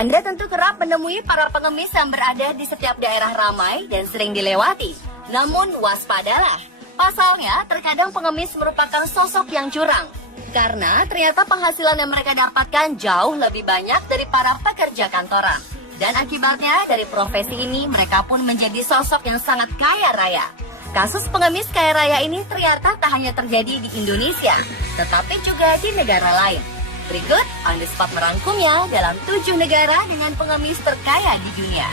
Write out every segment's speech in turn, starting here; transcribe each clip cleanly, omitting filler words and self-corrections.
Anda tentu kerap menemui para pengemis yang berada di setiap daerah ramai dan sering dilewati. Namun waspadalah, pasalnya terkadang pengemis merupakan sosok yang curang. Karena ternyata penghasilan yang mereka dapatkan jauh lebih banyak dari para pekerja kantoran. Dan akibatnya dari profesi ini mereka pun menjadi sosok yang sangat kaya raya. Kasus pengemis kaya raya ini ternyata tak hanya terjadi di Indonesia, tetapi juga di negara lain. Berikut On The Spot merangkumnya dalam 7 negara dengan pengemis terkaya di dunia.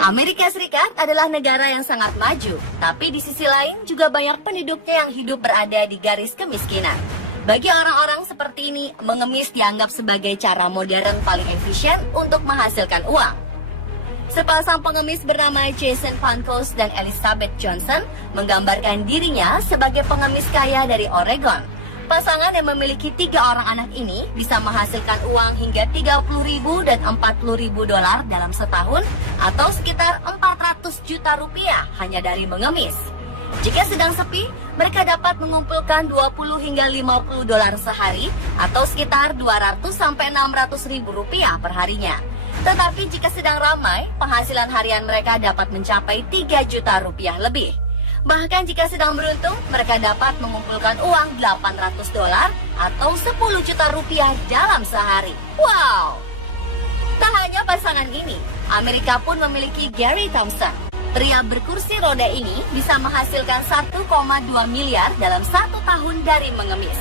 Amerika Serikat adalah negara yang sangat maju, tapi di sisi lain juga banyak penduduknya yang hidup berada di garis kemiskinan. Bagi orang-orang seperti ini, mengemis dianggap sebagai cara modern paling efisien untuk menghasilkan uang. Sepasang pengemis bernama Jason Pankos dan Elizabeth Johnson menggambarkan dirinya sebagai pengemis kaya dari Oregon. Pasangan yang memiliki 3 orang anak ini bisa menghasilkan uang hingga $30.000 dan $40.000 dalam setahun atau sekitar 400 juta rupiah hanya dari mengemis. Jika sedang sepi, mereka dapat mengumpulkan 20 hingga $50 sehari atau sekitar 200 sampai 600 ribu rupiah per harinya. Tetapi jika sedang ramai, penghasilan harian mereka dapat mencapai 3 juta rupiah lebih. Bahkan jika sedang beruntung, mereka dapat mengumpulkan uang $800 atau 10 juta rupiah dalam sehari. Wow! Tak hanya pasangan ini, Amerika pun memiliki Gary Thompson. Pria berkursi roda ini bisa menghasilkan 1,2 miliar dalam 1 tahun dari mengemis.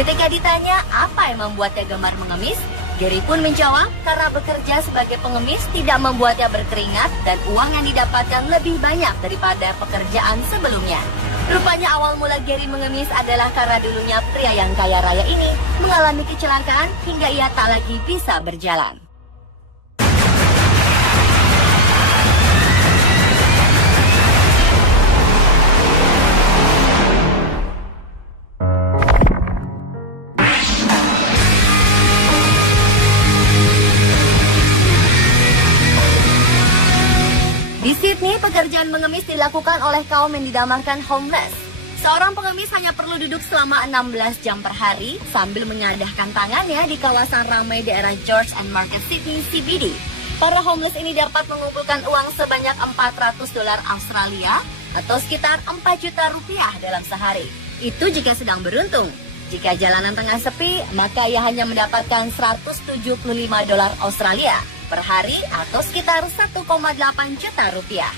Ketika ditanya apa yang membuatnya gemar mengemis, Gary pun menjawab karena bekerja sebagai pengemis tidak membuatnya berkeringat dan uang yang didapatkan lebih banyak daripada pekerjaan sebelumnya. Rupanya awal mula Gary mengemis adalah karena dulunya pria yang kaya raya ini mengalami kecelakaan hingga ia tak lagi bisa berjalan. Di Sydney, pekerjaan mengemis dilakukan oleh kaum yang dinamakan homeless. Seorang pengemis hanya perlu duduk selama 16 jam per hari sambil mengadahkan tangannya di kawasan ramai daerah George and Market Sydney CBD. Para homeless ini dapat mengumpulkan uang sebanyak $400 Australia atau sekitar 4 juta rupiah dalam sehari. Itu jika sedang beruntung. Jika jalanan tengah sepi, maka ia hanya mendapatkan $175 Australia per hari atau sekitar 1,8 juta rupiah.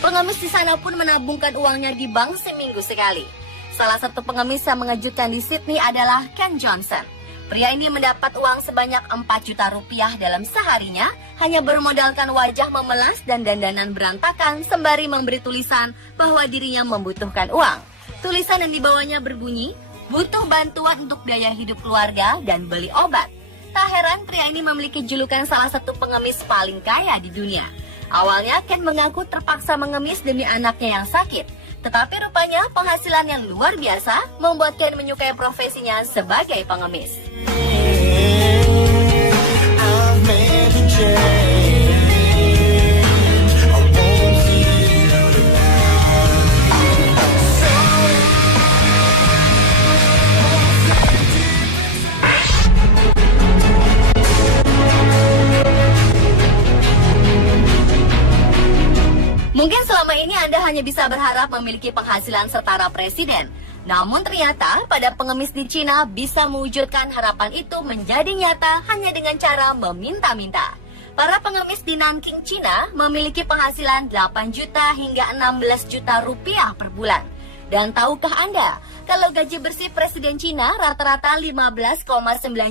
Pengemis di sana pun menabungkan uangnya di bank seminggu sekali. Salah satu pengemis yang mengejutkan di Sydney adalah Ken Johnson. Pria ini mendapat uang sebanyak 4 juta rupiah dalam seharinya hanya bermodalkan wajah memelas dan dandanan berantakan sembari memberi tulisan bahwa dirinya membutuhkan uang. Tulisan yang dibawanya berbunyi, butuh bantuan untuk biaya hidup keluarga dan beli obat. Tak heran pria ini memiliki julukan salah satu pengemis paling kaya di dunia. Awalnya Ken mengaku terpaksa mengemis demi anaknya yang sakit. Tetapi rupanya penghasilan yang luar biasa membuat Ken menyukai profesinya sebagai pengemis. Mungkin selama ini Anda hanya bisa berharap memiliki penghasilan setara presiden. Namun ternyata pada pengemis di Cina bisa mewujudkan harapan itu menjadi nyata hanya dengan cara meminta-minta. Para pengemis di Nanking, Cina memiliki penghasilan 8 juta hingga 16 juta rupiah per bulan. Dan tahukah Anda, kalau gaji bersih Presiden Cina rata-rata 15,9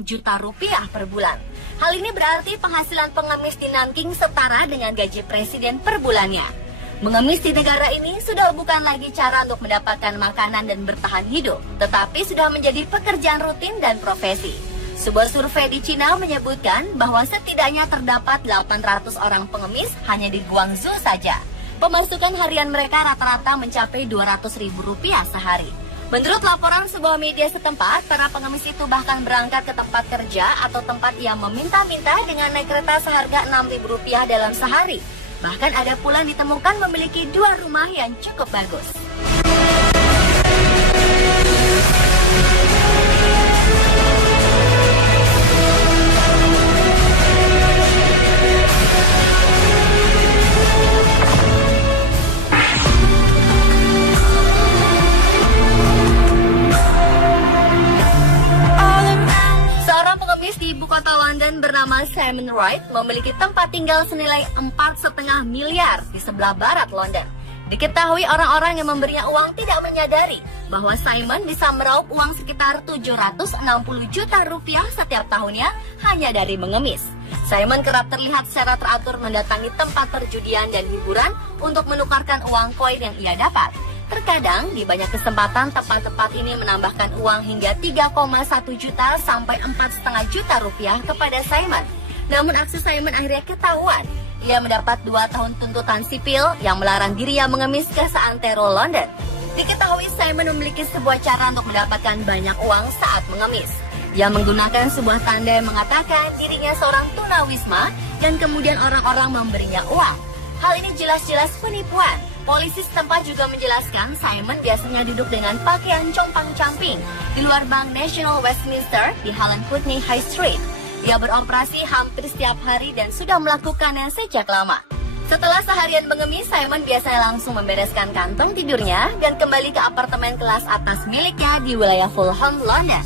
juta rupiah per bulan. Hal ini berarti penghasilan pengemis di Nanking setara dengan gaji presiden per bulannya. Mengemis di negara ini sudah bukan lagi cara untuk mendapatkan makanan dan bertahan hidup, tetapi sudah menjadi pekerjaan rutin dan profesi. Sebuah survei di Cina menyebutkan bahwa setidaknya terdapat 800 orang pengemis hanya di Guangzhou saja. Pemasukan harian mereka rata-rata mencapai Rp200.000 sehari. Menurut laporan sebuah media setempat, para pengemis itu bahkan berangkat ke tempat kerja atau tempat yang meminta-minta dengan naik kereta seharga Rp6.000 dalam sehari. Bahkan ada pula yang ditemukan memiliki 2 rumah yang cukup bagus. Di ibu kota London bernama Simon Wright memiliki tempat tinggal senilai 4,5 miliar di sebelah barat London. Diketahui orang-orang yang memberinya uang tidak menyadari bahwa Simon bisa meraup uang sekitar 760 juta rupiah setiap tahunnya hanya dari mengemis. Simon kerap terlihat secara teratur mendatangi tempat perjudian dan hiburan untuk menukarkan uang koin yang ia dapat. Terkadang, di banyak kesempatan tempat-tempat ini menambahkan uang hingga 3,1 juta sampai 4,5 juta rupiah kepada Simon. Namun aksi Simon akhirnya ketahuan. Ia mendapat 2 tahun tuntutan sipil yang melarang dirinya mengemis ke seantero London. Diketahui Simon memiliki sebuah cara untuk mendapatkan banyak uang saat mengemis. Ia menggunakan sebuah tanda yang mengatakan dirinya seorang tunawisma dan kemudian orang-orang memberinya uang. Hal ini jelas-jelas penipuan. Polisi setempat juga menjelaskan Simon biasanya duduk dengan pakaian compang-camping di luar Bank National Westminster di Helen Putney High Street. Ia beroperasi hampir setiap hari dan sudah melakukannya sejak lama. Setelah seharian mengemis, Simon biasanya langsung membereskan kantong tidurnya dan kembali ke apartemen kelas atas miliknya di wilayah Fulham, London.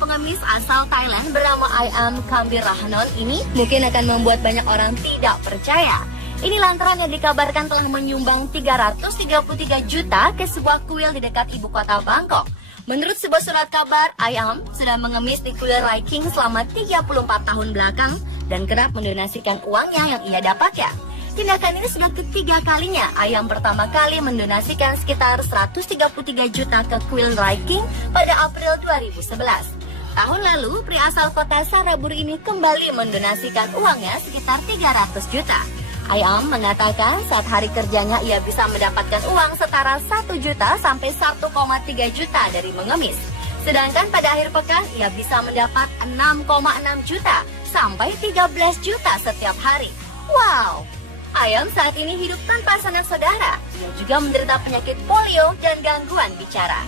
Pengemis asal Thailand bernama Ayam Kambirahnon ini mungkin akan membuat banyak orang tidak percaya. Ini lantaran yang dikabarkan telah menyumbang 333 juta ke sebuah kuil di dekat ibu kota Bangkok. Menurut sebuah surat kabar, Ayam sudah mengemis di kuil Rai King selama 34 tahun belakang dan kerap mendonasikan uangnya yang ia dapatkan. Tindakan ini sudah ketiga kalinya. Ayam pertama kali mendonasikan sekitar 133 juta ke kuil Rai King pada April 2011. Tahun lalu, pria asal kota Saraburi ini kembali mendonasikan uangnya sekitar 300 juta. Ayam mengatakan saat hari kerjanya ia bisa mendapatkan uang setara 1 juta sampai 1,3 juta dari mengemis. Sedangkan pada akhir pekan ia bisa mendapat 6,6 juta sampai 13 juta setiap hari. Wow! Ayam saat ini hidup tanpa sanak saudara. Ia juga menderita penyakit polio dan gangguan bicara.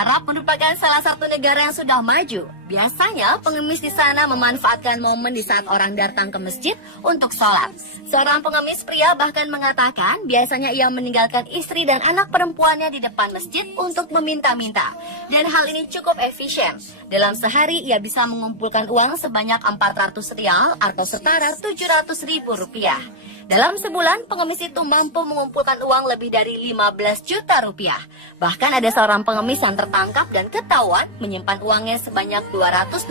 Arab merupakan salah satu negara yang sudah maju. Biasanya pengemis di sana memanfaatkan momen di saat orang datang ke masjid untuk sholat. Seorang pengemis pria bahkan mengatakan biasanya ia meninggalkan istri dan anak perempuannya di depan masjid untuk meminta-minta. Dan hal ini cukup efisien. Dalam sehari ia bisa mengumpulkan uang sebanyak 400 rial atau setara 700 ribu rupiah. Dalam sebulan, pengemis itu mampu mengumpulkan uang lebih dari 15 juta rupiah. Bahkan ada seorang pengemis yang tertangkap dan ketahuan menyimpan uangnya sebanyak 220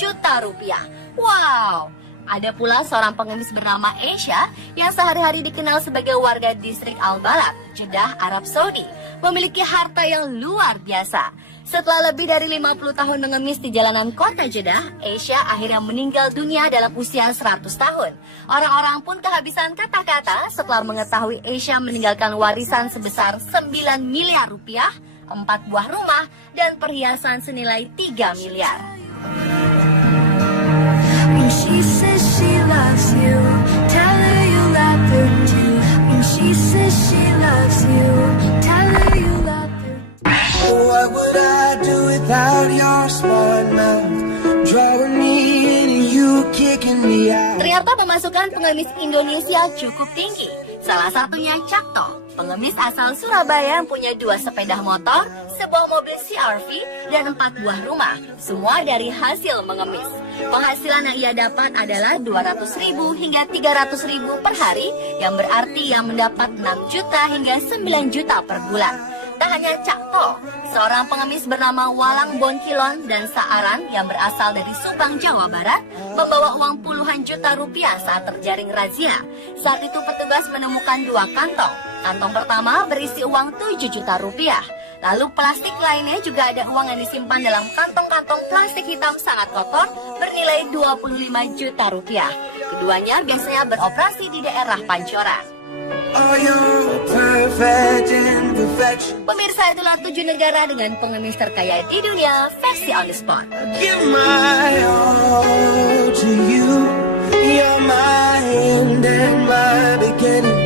juta rupiah. Wow! Ada pula seorang pengemis bernama Asia yang sehari-hari dikenal sebagai warga distrik Al-Balad, Jeddah, Arab Saudi, memiliki harta yang luar biasa. Setelah lebih dari 50 tahun mengemis di jalanan kota Jeddah, Asia akhirnya meninggal dunia dalam usia 100 tahun. Orang-orang pun kehabisan kata-kata setelah mengetahui Asia meninggalkan warisan sebesar 9 miliar rupiah, 4 buah rumah, dan perhiasan senilai 3 miliar. When she says she loves you, tell her you love her too. When she says she loves you, tell her you love her too. What would I do without your smart mouth, drawing me in and you kicking me out? Ternyata pemasukan pengemis Indonesia cukup tinggi. Salah satunya Cakto, pengemis asal Surabaya yang punya 2 sepeda motor, sebuah mobil CR-V, dan 4 buah rumah, semua dari hasil mengemis. Penghasilan yang ia dapat adalah 200.000 hingga 300.000 per hari, yang berarti ia mendapat 6 juta hingga 9 juta per bulan. Tak hanya Cak To, seorang pengemis bernama Walang Bonkilon dan Saaran yang berasal dari Subang, Jawa Barat, membawa uang puluhan juta rupiah saat terjaring razia. Saat itu petugas menemukan 2 kantong. Kantong pertama berisi uang 7 juta rupiah. Lalu plastik lainnya juga ada uang yang disimpan dalam kantong-kantong plastik hitam sangat kotor bernilai 25 juta rupiah. Keduanya biasanya beroperasi di daerah Pancoran. Pemirsa, itulah 7 negara dengan pengemis terkaya di dunia versi on the spot. Give my all to you. You're my end and my beginning.